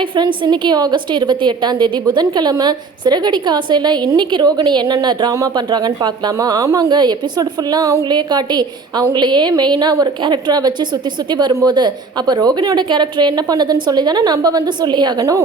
Hi friends இன்னைக்கு August இருபத்தி எட்டாம் தேதி புதன்கிழமை சிறகடிக்க ஆசையில் இன்றைக்கி ரோகிணி என்னென்ன ட்ராமா பண்ணுறாங்கன்னு பார்க்கலாமா? ஆமாங்க எபிசோடு ஃபுல்லாக அவங்களையே காட்டி அவங்களையே மெயினாக ஒரு கேரக்டராக வச்சு சுற்றி சுற்றி வரும்போது அப்போ ரோகிணியோட கேரக்டர் என்ன பண்ணுதுன்னு சொல்லி தானே நம்ம வந்து சொல்லியாகணும்?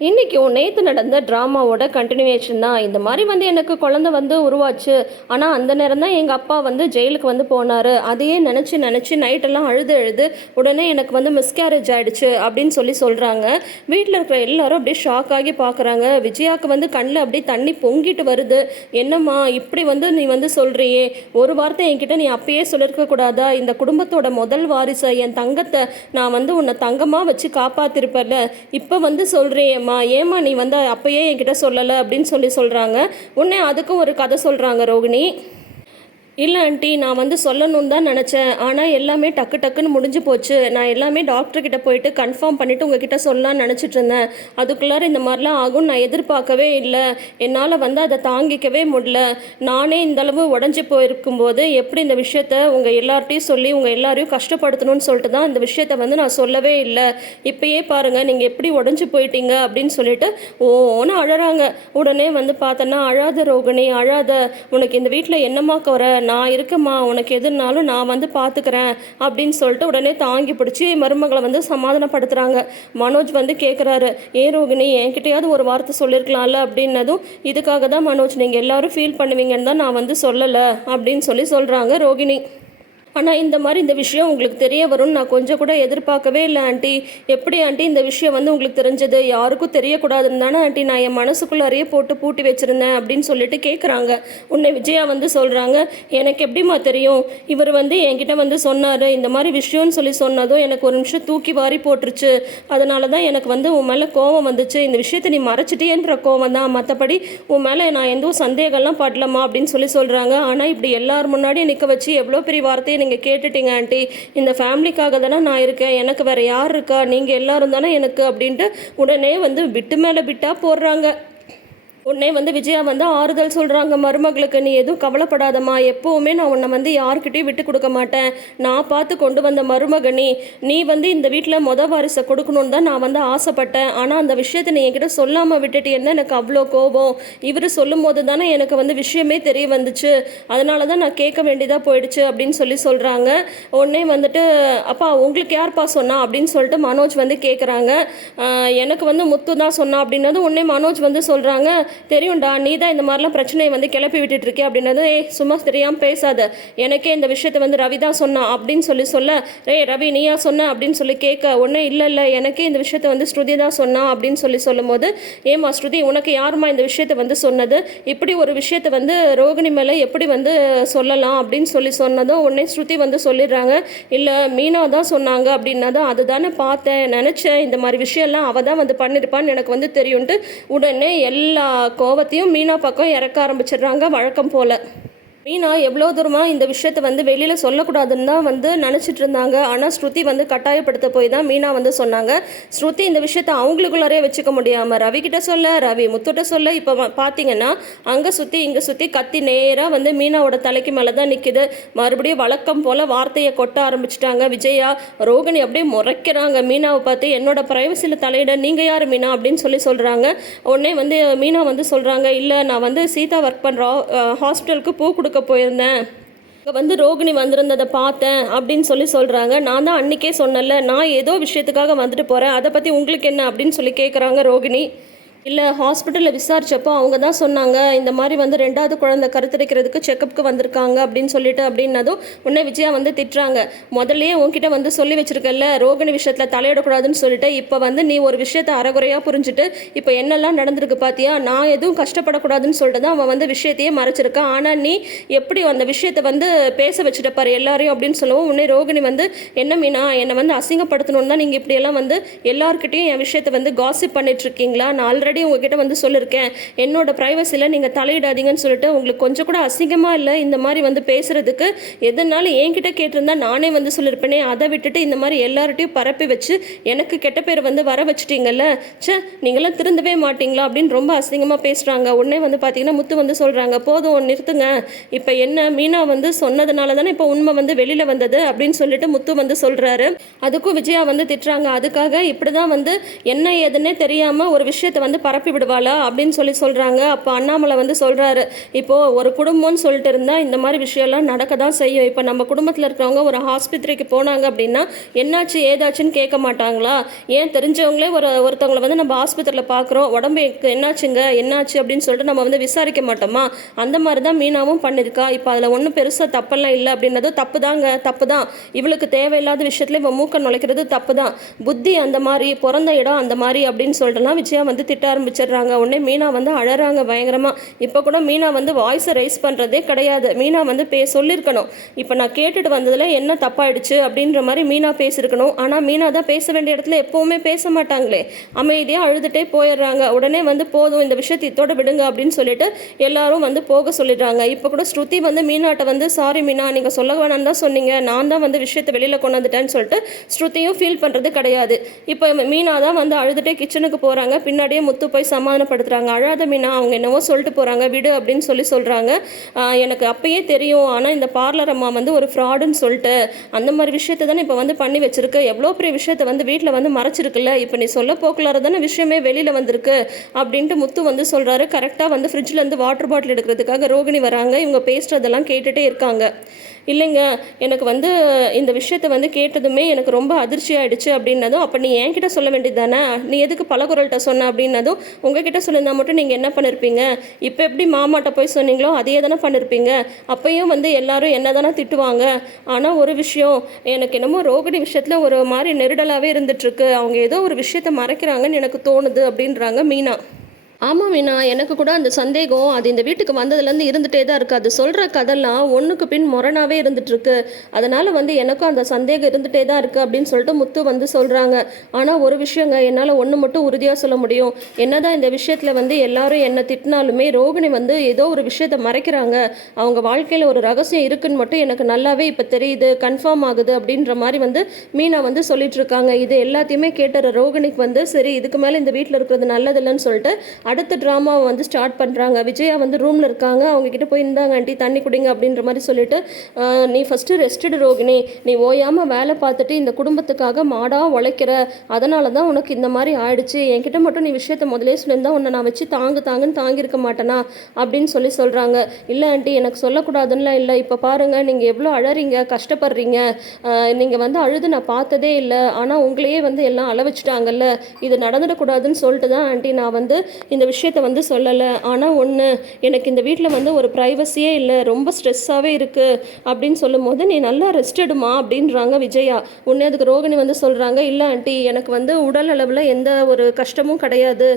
இன்றைக்கும் நேற்று நடந்த ட்ராமாவோட கண்டினியூவேஷன் தான். இந்த மாதிரி வந்து எனக்கு குழந்தை வந்து உருவாச்சு. ஆனால் அந்த நேரம் தான் எங்கள் அப்பா வந்து ஜெயிலுக்கு வந்து போனார். அதையே நினச்சி நினச்சி நைட்டெல்லாம் அழுது அழுது உடனே எனக்கு வந்து மிஸ்கேரேஜ் ஆகிடுச்சு அப்படின்னு சொல்லி சொல்கிறாங்க வீட்டில் இருக்கிற எல்லாரும் அப்படியே ஷாக் ஆகி பார்க்குறாங்க விஜயாவுக்கு வந்து கண்ணில் அப்படியே தண்ணி பொங்கிட்டு வருது. என்னம்மா இப்படி வந்து நீ வந்து சொல்கிறியே ஒரு வார்த்தை என்கிட்ட நீ அப்பயே சொல்லியிருக்கக்கூடாதா இந்த குடும்பத்தோட முதல் வாரிசை என் தங்கத்தை நான் வந்து உன்னை தங்கமாக வச்சு காப்பாற்றிருப்பேன்ல இப்போ வந்து தெரியுமா ஏம்மா நீ வந்து அப்பயே என்கிட்ட சொல்லலை அப்படின்னு சொல்லி சொல்கிறாங்க உடனே அதுக்கும் ஒரு கதை சொல்கிறாங்க ரோகிணி. இல்லை ஆண்டி நான் வந்து சொல்லணும்னு தான் நினச்சேன். ஆனால் எல்லாமே டக்கு டக்குன்னு முடிஞ்சு போச்சு. நான் எல்லாமே டாக்டர்கிட்ட போயிட்டு கன்ஃபார்ம் பண்ணிவிட்டு உங்ககிட்ட சொல்லலாம்னு நினச்சிட்டு இருந்தேன். அதுக்குள்ளார இந்த மாதிரிலாம் ஆகும்னு நான் எதிர்பார்க்கவே இல்லை. என்னால் வந்து அதை தாங்கிக்கவே முடியல. நானே இந்த அளவு உடஞ்சி போயிருக்கும்போது எப்படி இந்த விஷயத்த உங்கள் எல்லார்ட்டையும் சொல்லி உங்கள் எல்லாரையும் கஷ்டப்படுத்தணும்னு சொல்லிட்டு தான் இந்த விஷயத்த வந்து நான் சொல்லவே இல்லை. இப்பயே பாருங்கள் நீங்கள் எப்படி உடஞ்சி போயிட்டீங்க அப்படின்னு சொல்லிட்டு ஓன்னு அழறாங்க. உடனே வந்து பார்த்தோன்னா அழாத ரோகிணி அழாத உனக்கு இந்த வீட்டில் என்னம்மா குறை? நான் இருக்கேம்மா உனக்கு எதுனாலும் நான் வந்து பார்த்துக்கிறேன் அப்படின்னு சொல்லிட்டு உடனே தாங்கி பிடிச்சி மருமகளை வந்து சமாதானப்படுத்துகிறாங்க மனோஜ் வந்து கேட்குறாரு ஏன் ரோகிணி என்கிட்டயாவது ஒரு வார்த்தை சொல்லியிருக்கலாம்ல அப்படின்னதும் இதுக்காக தான் மனோஜ் நீங்கள் எல்லாரும் ஃபீல் பண்ணுவீங்கன்னு தான் நான் வந்து சொல்லலை அப்படின்னு சொல்லி சொல்கிறாங்க ரோகிணி. ஆனால் இந்த மாதிரி இந்த விஷயம் உங்களுக்கு தெரிய வரும்னு நான் கொஞ்சம் கூட எதிர்பார்க்கவே இல்லை ஆண்டி. எப்படி ஆண்டி இந்த விஷயம் வந்து உங்களுக்கு தெரிஞ்சது? யாருக்கும் தெரியக்கூடாதுன்னு தானே ஆண்டி நான் என் மனசுக்குள்ளாரையே போட்டு பூட்டி வச்சுருந்தேன் அப்படின்னு சொல்லிட்டு கேட்குறாங்க உன்னை விஜயா வந்து சொல்கிறாங்க எனக்கு எப்படிம்மா தெரியும்? இவர் வந்து என்கிட்ட வந்து சொன்னார் இந்த மாதிரி விஷயம்னு சொல்லி சொன்னதும் எனக்கு ஒரு நிமிஷம் தூக்கி வாரி போட்டுருச்சு. அதனால தான் எனக்கு வந்து உன் மேலே கோவம் வந்துச்சு. இந்த விஷயத்தை நீ மறைச்சிட்டேன்ற கோவம் தான். மற்றபடி உன் மேலே நான் எந்த சந்தேகம்லாம் படலம்மா அப்படின்னு சொல்லி சொல்கிறாங்க ஆனால் இப்படி எல்லார் முன்னாடியும் நிற்க வச்சு எவ்வளோ பெரிய வார்த்தையை நீங்கள் கேட்டுட்டீங்க ஆண்டி. இந்த ஃபேமிலிக்காக தானே நான் இருக்கேன். எனக்கு வேறு யார் இருக்கா? நீங்கள் எல்லாரும் தானே எனக்கு அப்படின்ட்டு உடனே வந்து விட்டு மேலே விட்டா போடுறாங்க. உடனே வந்து விஜயா வந்து ஆறுதல் சொல்கிறாங்க மருமகளுக்கு நீ எதுவும் கவலைப்படாதம்மா. எப்போவுமே நான் உன்னை வந்து யாருக்கிட்டையும் விட்டு கொடுக்க மாட்டேன். நான் பார்த்து கொண்டு வந்த மருமகனி நீ வந்து இந்த வீட்டில் மொத வாரிசை கொடுக்கணுன்னு தான் நான் வந்து ஆசைப்பட்டேன். ஆனால் அந்த விஷயத்தை நீ என்கிட்ட சொல்லாமல் விட்டுட்டேன்னா எனக்கு அவ்வளோ கோபம். இவர் சொல்லும் போது தானே எனக்கு வந்து விஷயமே தெரிய வந்துச்சு. அதனால தான் நான் கேட்க வேண்டியதாக போயிடுச்சு அப்படின்னு சொல்லி சொல்கிறாங்க உடனே வந்துட்டு அப்பா உங்களுக்கு யார்ப்பா சொன்னா? அப்படின்னு சொல்லிட்டு மனோஜ் வந்து கேட்குறாங்க எனக்கு வந்து முத்து தான் சொன்னா அப்படின்னது உடனே மனோஜ் வந்து சொல்கிறாங்க தெரியும்டா நீ தான் இந்த மாதிரிலாம் பிரச்சனையை வந்து கிளப்பி விட்டுட்டு இருக்கே அப்படின்னது ஏ சும்மா தெரியாமல் பேசாத. எனக்கே இந்த விஷயத்தை வந்து ரவி தான் சொன்னான் அப்படின்னு சொல்லி சொல்ல ஏய் ரவி நீயா சொன்ன அப்படின்னு சொல்லி கேட்க உடனே இல்லை இல்லை எனக்கே இந்த விஷயத்தை வந்து ஸ்ருதி தான் சொன்னா அப்படின்னு சொல்லி சொல்லும்போது ஏமா ஸ்ருதி உனக்கு யாருமா இந்த விஷயத்தை வந்து சொன்னது? இப்படி ஒரு விஷயத்தை வந்து ரோகிணி மேலே எப்படி வந்து சொல்லலாம்? அப்படின்னு சொல்லி சொன்னதும் உடனே ஸ்ருதி வந்து சொல்லிடுறாங்க இல்லை மீனா தான் சொன்னாங்க அப்படின்னதும் அதுதானே பார்த்தேன் நினச்சேன். இந்த மாதிரி விஷயம்லாம் அவள் தான் வந்து பண்ணியிருப்பான்னு எனக்கு வந்து தெரியும்ட்டு உடனே எல்லா கோவத்தையும் மீனா பக்கம் இறக்க ஆரம்பிச்சிடுறாங்க. வழக்கம் போல். மீனா எவ்வளோ தூரமாக இந்த விஷயத்தை வந்து வெளியில் சொல்லக்கூடாதுன்னு தான் வந்து நினச்சிட்டு இருந்தாங்க. ஆனால் ஸ்ருதி வந்து கட்டாயப்படுத்த போய் தான் மீனா வந்து சொன்னாங்க. ஸ்ருதி இந்த விஷயத்தை அவங்களுக்குள்ளாரே வச்சுக்க முடியாமல் ரவி கிட்ட சொல்ல ரவி முத்துட்ட சொல்ல இப்போ பார்த்தீங்கன்னா அங்கே சுற்றி இங்கே சுற்றி கத்தி நேராக வந்து மீனாவோட தலைக்கு மேலே தான் நிற்கிது மறுபடியும் வழக்கம் போல் வார்த்தையை கொட்ட ஆரம்பிச்சிட்டாங்க. விஜயா ரோகிணி அப்படியே முறைக்கிறாங்க. மீனாவை பார்த்து என்னோட ப்ரைவசியில் தலையிட நீங்கள் யார் மீனா? அப்படின்னு சொல்லி சொல்கிறாங்க உடனே வந்து மீனா வந்து சொல்கிறாங்க இல்லை நான் வந்து சீதா ஒர்க் பண்ணுற ஹாஸ்பிட்டலுக்கு பூ கொடுக்க போயிருந்தேன். அங்கே வந்து ரோகிணி வந்திருந்ததை பார்த்தேன் அப்படின்னு சொல்லி சொல்கிறாங்க நான் தான் அன்றைக்கே சொன்னல நான் ஏதோ விஷயத்துக்காக வந்துட்டு போகிறேன் அதை பற்றி உங்களுக்கு என்ன அப்படின்னு சொல்லி கேட்குறாங்க ரோகிணி. இல்லை ஹாஸ்பிட்டலில் விசாரிச்சப்போ அவங்க தான் சொன்னாங்க இந்த மாதிரி வந்து ரெண்டாவது குழந்தை கருத்தரிக்கிறதுக்கு செக்கப்புக்கு வந்திருக்காங்க அப்படின்னு சொல்லிட்டு அப்படின்னதும் உடனே விஜயா வந்து திட்டுறாங்க. முதல்லையே உன்கிட்ட வந்து சொல்லி வச்சிருக்கல ரோகிணி விஷயத்தில் தலையிடக்கூடாதுன்னு சொல்லிட்டு இப்போ வந்து நீ ஒரு விஷயத்தை அறகுறையாக புரிஞ்சுட்டு இப்போ என்னெல்லாம் நடந்திருக்கு பார்த்தியா நான் எதுவும் கஷ்டப்படக்கூடாதுன்னு சொல்லிட்டு தான் அவன் வந்து விஷயத்தையே மறைச்சிருக்கான். ஆனால் நீ எப்படி அந்த விஷயத்தை வந்து பேச வச்சுட்ட பாரு எல்லாரையும் அப்படின்னு சொல்லவும் உன்னை ரோகிணி வந்து என்ன மீனா என்னை வந்து அசிங்கப்படுத்தணும்னு தான் நீங்கள் இப்படியெல்லாம் வந்து எல்லாருக்கிட்டையும் என் விஷயத்தை வந்து காசிப் பண்ணிட்டு இருக்கீங்களா? நான் ஆல்ரெடி ஆல்ரெடி உங்ககிட்ட வந்து சொல்லியிருக்கேன் என்னோட ப்ரைவசியில் நீங்கள் தலையிடாதீங்கன்னு சொல்லிட்டு உங்களுக்கு கொஞ்சம் கூட அசிங்கமாக இல்லை? இந்த மாதிரி வந்து பேசுகிறதுக்கு எதனாலும் என்கிட்ட கேட்டிருந்தா நானே வந்து சொல்லியிருப்பேனே அதை விட்டுட்டு இந்த மாதிரி எல்லார்ட்டையும் பரப்பி வச்சு எனக்கு கெட்ட பேர் வந்து வர வச்சுட்டீங்கல்ல? சே நீங்களாம் திருந்தவே மாட்டீங்களா? அப்படின்னு ரொம்ப அசிங்கமாக பேசுகிறாங்க உடனே வந்து பார்த்தீங்கன்னா முத்து வந்து சொல்கிறாங்க போதும் நிறுத்துங்க. இப்போ என்ன மீனா வந்து சொன்னதுனால தானே இப்போ உண்மை வந்து வெளியில் வந்தது? அப்படின்னு சொல்லிட்டு முத்து வந்து சொல்கிறாரு அதுக்கும் விஜயா வந்து திட்டுறாங்க. அதுக்காக இப்படி தான் வந்து என்ன ஏதுன்னே தெரியாமல் ஒரு விஷயத்தை வந்து பரப்பி விடுவாளா அப்படின்னு சொல்லி சொல்கிறாங்க அப்போ அண்ணாமலை வந்து சொல்கிறாரு இப்போது ஒரு குடும்பம்னு சொல்லிட்டு இருந்தால் இந்த மாதிரி விஷயம்லாம் நடக்க தான் செய்யும். இப்போ நம்ம குடும்பத்தில் இருக்கிறவங்க ஒரு ஆஸ்பத்திரிக்கு போனாங்க அப்படின்னா என்னாச்சு ஏதாச்சுன்னு கேட்க மாட்டாங்களா? ஏன் தெரிஞ்சவங்களே ஒரு ஒருத்தவங்களை வந்து நம்ம ஆஸ்பத்திரியில் பார்க்குறோம் உடம்பு என்னாச்சுங்க என்னாச்சு அப்படின்னு சொல்லிட்டு நம்ம வந்து விசாரிக்க மாட்டோமா? அந்த மாதிரி தான் மீனாவும் பண்ணியிருக்கா. இப்போ அதில் ஒன்றும் பெருசாக தப்பெல்லாம் இல்லை அப்படின்றது தப்பு தாங்க தப்பு தான் இவளுக்கு தேவையில்லாத விஷயத்துல இவன் மூக்க நுழைக்கிறது தப்பு தான் புத்தி அந்த மாதிரி பிறந்த இடம் அந்த மாதிரி அப்படின்னு சொல்லிட்டுலாம் விஜயா வந்து திட்ட ஆரம்பிச்சிடுறாங்க. உடனே மீனா வந்து அழறாங்க பயங்கரமாக இப்போ கூட மீனா வந்து வாய்ஸை ரைஸ் பண்ணுறதே கிடையாது. மீனா வந்து பே சொல்லியிருக்கணும் இப்போ நான் கேட்டுட்டு வந்ததில் என்ன தப்பாயிடுச்சு அப்படின்ற மாதிரி மீனா பேசியிருக்கணும் ஆனால் மீனா தான் பேச வேண்டிய இடத்துல எப்போவுமே பேச மாட்டாங்களே. அமைதியாக அழுதுகிட்டே போயிடுறாங்க. உடனே வந்து போதும் இந்த விஷயத்தை இதோட விடுங்க அப்படின்னு சொல்லிட்டு எல்லாரும் வந்து போக சொல்லிடுறாங்க. இப்போ கூட ஸ்ருதி வந்து மீனாட்ட வந்து சாரி மீனா நீங்கள் சொல்ல வேணாம்னு தான் சொன்னீங்க. நான் தான் வந்து விஷயத்தை வெளியில் கொண்டு வந்துட்டேன்னு சொல்லிட்டு ஸ்ருதியும் ஃபீல் பண்ணுறது கிடையாது. இப்போ மீனா தான் வந்து அழுதுகிட்டே கிச்சனுக்கு போகிறாங்க பின்னாடியே முத்து போய் சமாதானப்படுத்துகிறாங்க அழாத மீனா அவங்க என்னவோ சொல்லிட்டு போகிறாங்க விடு அப்படின்னு சொல்லி சொல்கிறாங்க எனக்கு அப்பயே தெரியும். ஆனால் இந்த பார்லர் அம்மா வந்து ஒரு ஃப்ராடுன்னு சொல்லிட்டு அந்த மாதிரி விஷயத்தை தானே இப்போ வந்து பண்ணி வச்சிருக்கு. எவ்வளோ பெரிய விஷயத்த வந்து வீட்டில் வந்து மறைச்சிருக்குல்ல. இப்போ நீ சொல்ல போக்குலார தானே விஷயமே வெளியில் வந்திருக்கு அப்படின்ட்டு முத்து வந்து சொல்கிறாரு கரெக்டாக வந்து ஃப்ரிட்ஜில் இருந்து வாட்டர் பாட்டில் எடுக்கிறதுக்காக ரோகிணி வராங்க. இவங்க பேசுகிறதெல்லாம் கேட்டுகிட்டே இருக்காங்க. இல்லைங்க எனக்கு வந்து இந்த விஷயத்தை வந்து கேட்டதுமே எனக்கு ரொம்ப அதிர்ச்சி ஆயிடுச்சு அப்படின்னதும் அப்போ நீ என்கிட்ட சொல்ல வேண்டியது தானே? நீ எதுக்கு பலகுரல்கிட்ட சொன்ன அப்படின்னதும் உங்ககிட்ட சொல்லியிருந்தா மட்டும் நீங்கள் என்ன பண்ணிருப்பீங்க? இப்போ எப்படி மாமாட்ட போய் சொன்னீங்களோ அதையே தானே பண்ணிருப்பீங்க. அப்பையும் வந்து எல்லாரும் என்ன தானே திட்டுவாங்க. ஆனால் ஒரு விஷயம் எனக்கு என்னமோ ரோகிணி விஷயத்தில் ஒரு மாதிரி நெருடலாகவே இருந்துட்டுருக்கு அவங்க ஏதோ ஒரு விஷயத்தை மறைக்கிறாங்கன்னு எனக்கு தோணுது அப்படின்றாங்க மீனா. ஆமாம் மீனா எனக்கு கூட அந்த சந்தேகம். அது இந்த வீட்டுக்கு வந்ததுலேருந்து இருந்துகிட்டே தான் இருக்குது அது சொல்கிற கதெல்லாம் ஒன்றுக்கு பின் முரணாவே இருந்துகிட்ருக்கு அதனால் வந்து எனக்கும் அந்த சந்தேகம் இருந்துகிட்டே தான் இருக்குது அப்படின்னு சொல்லிட்டு முத்து வந்து சொல்கிறாங்க ஆனால் ஒரு விஷயங்க என்னால் ஒன்று மட்டும் உறுதியாக சொல்ல முடியும். என்னதான் இந்த விஷயத்தில் வந்து எல்லாரும் என்னை திட்டினாலுமே ரோகிணி வந்து ஏதோ ஒரு விஷயத்தை மறைக்கிறாங்க. அவங்க வாழ்க்கையில் ஒரு ரகசியம் இருக்குன்னு மட்டும் எனக்கு நல்லாவே இப்போ தெரியுது கன்ஃபார்ம் ஆகுது அப்படின்ற மாதிரி வந்து மீனா வந்து சொல்லிட்டு இருக்காங்க. இது எல்லாத்தையுமே கேட்டுற ரோகிணிக்கு வந்து சரி இதுக்கு மேலே இந்த வீட்டில் இருக்கிறது நல்லதில்லைன்னு சொல்லிட்டு அடுத்த ட்ராமாவை வந்து ஸ்டார்ட் பண்ணுறாங்க விஜயா வந்து ரூமில் இருக்காங்க. அவங்க கிட்ட போய் இருந்தாங்க ஆண்டி தண்ணி குடிங்க அப்படின்ற மாதிரி சொல்லிட்டு நீ ஃபஸ்ட்டு ரெஸ்டடு ரோகிணி. நீ ஓயாமல் வேலை பார்த்துட்டு இந்த குடும்பத்துக்காக மாடாக உழைக்கிற. அதனால தான் உனக்கு இந்த மாதிரி ஆயிடுச்சு. என்கிட்ட மட்டும் நீ விஷயத்த முதலே சொல்லியிருந்தா உன்னை நான் வச்சு தாங்கு தாங்குன்னு தாங்கியிருக்க மாட்டேனா? அப்படின்னு சொல்லி சொல்கிறாங்க இல்லை ஆண்டி எனக்கு சொல்லக்கூடாதுன்னுலாம் இல்லை. இப்போ பாருங்கள் நீங்கள் எவ்வளோ அழறீங்க கஷ்டப்படுறீங்க. நீங்கள் வந்து அழுது நான் பார்த்ததே இல்லை. ஆனால் உங்களையே வந்து எல்லாம் அளவச்சிட்டாங்கல்ல. இது நடந்துடக்கூடாதுன்னு சொல்லிட்டு தான் ஆண்டி நான் வந்து இந்த விஷயத்த வந்து சொல்லலை. ஆனால் ஒன்று எனக்கு இந்த வீட்டில் வந்து ஒரு ப்ரைவசியே இல்லை ரொம்ப ஸ்ட்ரெஸ்ஸாகவே இருக்குது அப்படின்னு சொல்லும்போது நீ நல்லா ரெஸ்ட் எடுமா? அப்படின்றாங்க விஜயா. உடனே அதுக்கு ரோகிணி வந்து சொல்கிறாங்க இல்லை ஆண்டி எனக்கு வந்து உடல் அளவில் எந்த ஒரு கஷ்டமும் கிடையாது.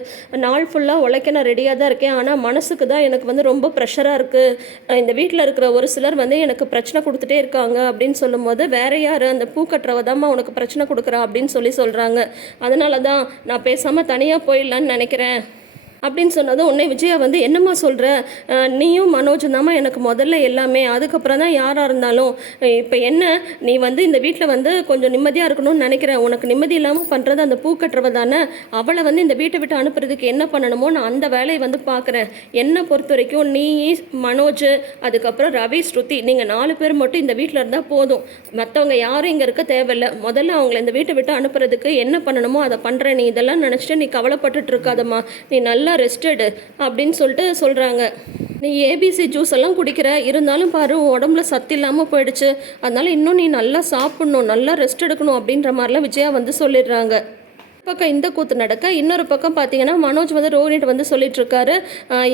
நாள் ஃபுல்லாக உழைக்க நான் ரெடியாக தான் இருக்கேன். ஆனால் மனசுக்கு தான் எனக்கு வந்து ரொம்ப ப்ரெஷராக இருக்குது இந்த வீட்டில் இருக்கிற ஒரு சிலர் வந்து எனக்கு பிரச்சனை கொடுத்துட்டே இருக்காங்க. அப்படின்னு சொல்லும்போது வேற யார்? அந்த பூ கட்டுறவ தான் உனக்கு பிரச்சனை கொடுக்குறா? அப்படின்னு சொல்லி சொல்கிறாங்க அதனால தான் நான் பேசாமல் தனியாக போயிடலான்னு நினைக்கிறேன். அப்படின்னு சொன்னதும் உன்னை விஜயா வந்து என்னம்மா சொல்கிற நீயும் மனோஜும் தாம்மா எனக்கு முதல்ல எல்லாமே. அதுக்கப்புறம் தான் யாராக இருந்தாலும் இப்போ என்ன? நீ வந்து இந்த வீட்டில் வந்து கொஞ்சம் நிம்மதியாக இருக்கணும்னு நினைக்கிறேன் உனக்கு நிம்மதி இல்லாமல் பண்ணுறது அந்த பூ கட்டுறவ தானே. அவளை வந்து இந்த வீட்டை விட்டு அனுப்புறதுக்கு என்ன பண்ணணுமோ நான் அந்த வேலையை வந்து பார்க்குறேன் என்னை பொறுத்த வரைக்கும் நீ மனோஜ் அதுக்கப்புறம் ரவி ஸ்ருதி நீங்கள் நாலு பேர் மட்டும் இந்த வீட்டில் இருந்தால் போதும். மற்றவங்க யாரும் இங்கே இருக்க தேவையில்ல. முதல்ல அவங்கள இந்த வீட்டை விட்டு அனுப்புறதுக்கு என்ன பண்ணணுமோ அதை பண்ணுறேன் நீ இதெல்லாம் நினச்சிட்டு நீ கவலைப்பட்டுட்டு இருக்காதம்மா. நீ நல்ல ரெஸ்டடு அப்படின்னு சொல்லிட்டு சொல்கிறாங்க நீ ஏபிசி ஜூஸ் எல்லாம் குடிக்கிற. இருந்தாலும் பாரு உன் உடம்புல சத்து இல்லாமல் போயிடுச்சு. அதனால இன்னும் நீ நல்லா சாப்பிடணும் நல்லா ரெஸ்ட் எடுக்கணும் அப்படின்ற மாதிரிலாம் விஜயா வந்து சொல்லிடுறாங்க. பக்கம் இந்த கூத்து நடக்க இன்னொரு பக்கம் பார்த்தீங்கன்னா மனோஜ் வந்து ரோகிணிட்ட வந்து சொல்லிட்டு இருக்காரு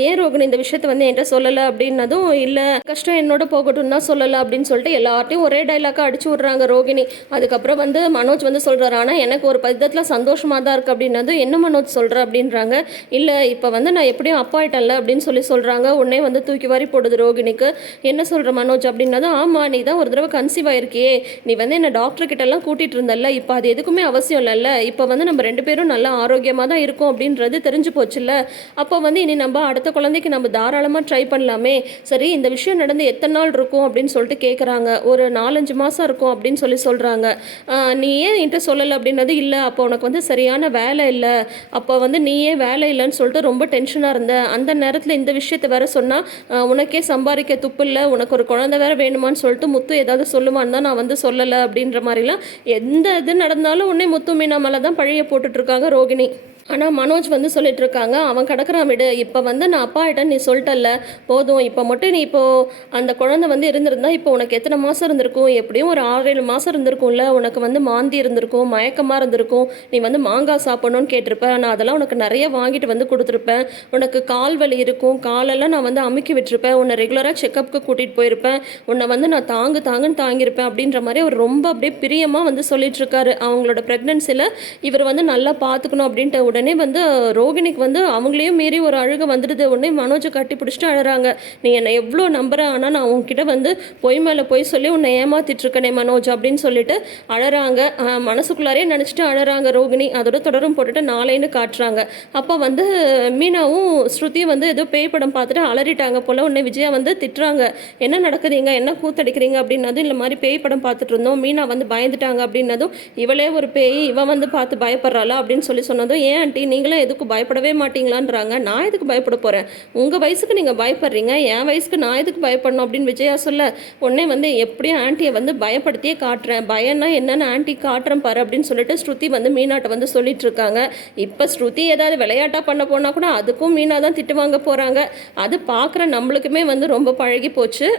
ஏன் ரோகிணி இந்த விஷயத்த வந்து என்கிட்ட சொல்லலை? அப்படின்னதும் இல்லை கஷ்டம் என்னோட போகட்டும் தான் சொல்லலை அப்படின்னு சொல்லிட்டு எல்லார்ட்டையும் ஒரே டைலாக்காக அடிச்சு விட்றாங்க ரோகிணி அதுக்கப்புறம் வந்து மனோஜ் வந்து சொல்கிறாரு ஆனால் எனக்கு ஒரு பதத்தில் சந்தோஷமாக தான் இருக்குது அப்படின்னதும் என்ன மனோஜ் சொல்கிற அப்படின்றாங்க. இல்லை இப்போ வந்து நான் எப்படியும் அப்பா ஆயிட்டேன்ல அப்படின்னு சொல்லி சொல்கிறாங்க உடனே வந்து தூக்கி வாரி போடுது ரோகிணிக்கு என்ன சொல்கிற மனோஜ்? அப்படின்னதும் ஆமாம் நீ தான் ஒரு தடவை கன்சீவ் ஆயிருக்கியே. நீ வந்து என்ன டாக்டர் கிட்ட கூட்டிகிட்டு இருந்தல்ல இப்போ அது எதுக்குமே அவசியம் இல்லைல்ல. இப்போ வந்து நம்ம நம்ம ரெண்டு பேரும் நல்லா ஆரோக்கியமாக தான் இருக்கோம் அப்படின்றது தெரிஞ்சு போச்சுல்ல? அப்போ வந்து இனி நம்ம அடுத்த குழந்தைக்கு நம்ம தாராளமாக ட்ரை பண்ணலாமே. சரி இந்த விஷயம் நடந்து எத்தனை நாள் இருக்கும் அப்படின்னு சொல்லிட்டு கேட்குறாங்க ஒரு நாலஞ்சு மாதம் இருக்கும் அப்படின்னு சொல்லி சொல்கிறாங்க நீ ஏன் என்கிட்ட சொல்லலை அப்படின்றது இல்லை. அப்போ உனக்கு வந்து சரியான வேலை இல்லை. அப்போ வந்து நீ ஏன் வேலை இல்லைன்னு சொல்லிட்டு ரொம்ப டென்ஷனாக இருந்த. அந்த நேரத்தில் இந்த விஷயத்தை வேற சொன்னால் உனக்கே சம்பாதிக்க துப்பு இல்லை. உனக்கு ஒரு குழந்தை வேற வேணுமான்னு சொல்லிட்டு முத்து ஏதாவது சொல்லுவான்னு தான் நான் வந்து சொல்லலை அப்படின்ற மாதிரிலாம் எந்த இது நடந்தாலும் உடனே முத்து மீனா மேலே தான் பழைய போட்டுட்ருக்காங்க ரோகிணி. ஆனால் மனோஜ் வந்து சொல்லிட்டு இருக்காங்க அவன் கிடக்குறான் விடு. இப்போ வந்து நான் அப்பா கிட்ட நீ சொல்லிட்டல்ல. போதும். இப்போ மட்டும் நீ இப்போ அந்த குழந்தை வந்து இருந்திருந்தா இப்போ உனக்கு எத்தனை மாதம் இருந்திருக்கும்? எப்படியும் ஒரு ஆறு ஏழு மாதம் இருந்திருக்கும்ல. உனக்கு வந்து மாந்தி இருந்திருக்கும் மயக்கமாக இருந்திருக்கும். நீ வந்து மாங்காய் சாப்பிடணும்னு கேட்டிருப்ப. நான் அதெல்லாம் உனக்கு நிறைய வாங்கிட்டு வந்து கொடுத்துருப்பேன். உனக்கு கால் வலி இருக்கும். காலெல்லாம் நான் வந்து அமுக்கி விட்டுருப்பேன். உன்னை ரெகுலராக செக்கப்புக்கு கூட்டிகிட்டு போயிருப்பேன். உன்னை வந்து நான் தாங்கு தாங்குன்னு தாங்கியிருப்பேன். அப்படின்ற மாதிரி அவர் ரொம்ப அப்படியே பிரியமாக வந்து சொல்லிட்டு இருக்காரு அவங்களோட ப்ரெக்னென்சியில் இவர் வந்து நல்லா பார்த்துக்கணும் அப்படின்ட்டு உடனே வந்து ரோகிணிக்கு வந்து அவங்களையும் மீறி ஒரு அழுகை வந்துடுது. உடனே மனோஜை கட்டி பிடிச்சிட்டு அழுறாங்க. நீ என்னை எவ்வளோ நம்புற? ஆனால் நான் உன்கிட்ட வந்து பொய் மேலே பொய் சொல்லி உன்னை ஏமாத்திட்ருக்கனே மனோஜ் அப்படின்னு சொல்லிட்டு அழறாங்க. மனசுக்குள்ளாரே நினச்சிட்டு அழறாங்க ரோகிணி. அதோட தொடரும் போட்டுட்டு நாளைன்னு காட்டுறாங்க. அப்போ வந்து மீனாவும் ஸ்ருதியும் வந்து ஏதோ பேய் படம் பார்த்துட்டு அலறிட்டாங்க போல. உடனே விஜயா வந்து திட்டுறாங்க. என்ன நடக்குதுங்க? என்ன கூத்தடிக்கிறீங்க? அப்படின்னதும் இல்லை மாதிரி பேய் படம் பார்த்துட்டு இருந்தோம். மீனா வந்து பயந்துட்டாங்க. அப்படின்னதும் இவளே ஒரு பேய். இவன் வந்து பார்த்து பயப்படுறாளா? அப்படின்னு சொல்லி சொன்னதும் ஏன் ஆண்டி நீங்களும் எதுக்கும் பயப்படவே மாட்டீங்களான்றாங்க. நான் எதுக்கு பயப்பட போகிறேன் உங்கள் வயசுக்கு நீங்கள் பயப்படுறீங்க. என் வயசுக்கு நான் எதுக்கு பயப்படணும் அப்படின்னு விஜயா சொல்ல உடனே வந்து எப்படியும் ஆண்டியை வந்து பயப்படுத்தியே காட்டுறேன். பயம்னா என்னென்னு ஆண்டி காட்டுறேன் பாரு அப்படின்னு சொல்லிட்டு ஸ்ருதி வந்து மீனாட்டை வந்து சொல்லிட்டு இருக்காங்க இப்போ ஸ்ருதி ஏதாவது விளையாட்டாக பண்ண போனால் கூட அதுக்கும் மீனா தான் திட்டு வாங்க போகிறாங்க அது பார்க்குற நம்மளுக்குமே வந்து ரொம்ப பழகி போச்சு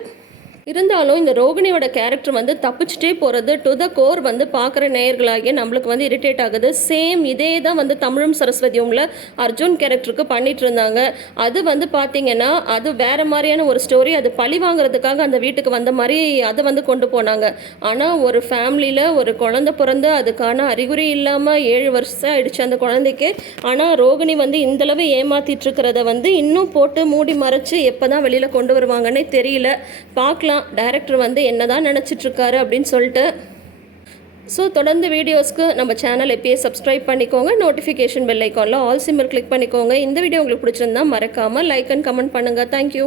இருந்தாலும் இந்த ரோகிணியோட கேரக்டர் வந்து தப்பிச்சுட்டே போகிறது டு த கோர் வந்து பார்க்குற நேயர்களாகிய நம்மளுக்கு வந்து இரிட்டேட் ஆகுது. சேம் இதே தான் வந்து தமிழும் சரஸ்வதியும்ல அர்ஜுன் கேரக்டருக்கு பண்ணிட்டு இருந்தாங்க. அது வந்து பார்த்தீங்கன்னா அது வேற மாதிரியான ஒரு ஸ்டோரி அது பழி வாங்குறதுக்காக அந்த வீட்டுக்கு வந்த மாதிரி அதை வந்து கொண்டு போனாங்க. ஆனால் ஒரு ஃபேமிலியில் ஒரு குழந்தை பிறந்து அதுக்கான அறிகுறி இல்லாமல் ஏழு வருஷம் ஆயிடுச்சு அந்த குழந்தைக்கு. ஆனால் ரோகிணி வந்து இந்தளவு ஏமாத்திட்டு இருக்கிறத வந்து இன்னும் போட்டு மூடி மறைச்சு எப்போ தான் வெளியில் கொண்டு வருவாங்கன்னே தெரியல. பார்க்கலாம். டைரக்டர் வந்து என்ன தான் நினச்சிட்ருக்காரு அப்படின்னு சொல்லிட்டு ஸோ தொடர்ந்து வீடியோஸ்க்கு நம்ம சேனல் எப்பயே சப்ஸ்கிரைப் பண்ணிக்கோங்க நோட்டிஃபிகேஷன் பெல் ஐக்கானில் ஆல் சிம்மர் கிளிக் பண்ணிக்கோங்க. இந்த வீடியோ உங்களுக்கு பிடிச்சிருந்தா மறக்காமல் லைக் அண்ட் கமெண்ட் பண்ணுங்கள் தேங்க்யூ